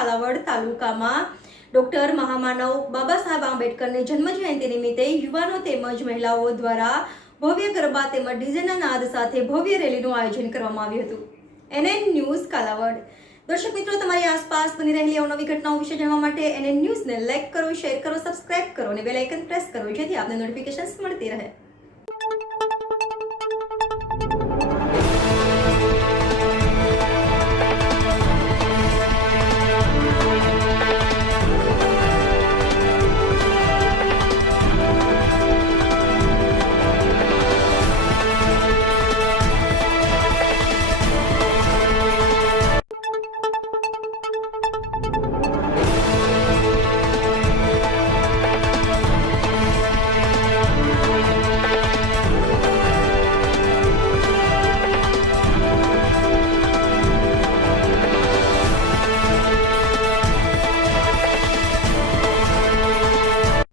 કાલાવડ તાલુકામાં ડોક્ટર મહામાનવ બાબા સાહેબ આંબેડકરની જન્મજયંતિ નિમિત્તે યુવાનો તેમજ મહિલાઓ દ્વારા ભવ્ય ગરબા તેમજ ડીજેના નાદ સાથે ભવ્ય રેલીનું આયોજન કરવામાં આવ્યું હતું. NN news Kalavad. દર્શક મિત્રો, તમારી આસપાસ બની રહેલી અવનવી ઘટનાઓ વિશે જાણવા માટે NN ન્યૂઝને લાઈક કરો, શેર કરો, સબસ્ક્રાઇબ કરો અને બેલ આઇકન પ્રેસ કરો, જેથી આપને નોટિફિકેશન્સ મળતી રહે.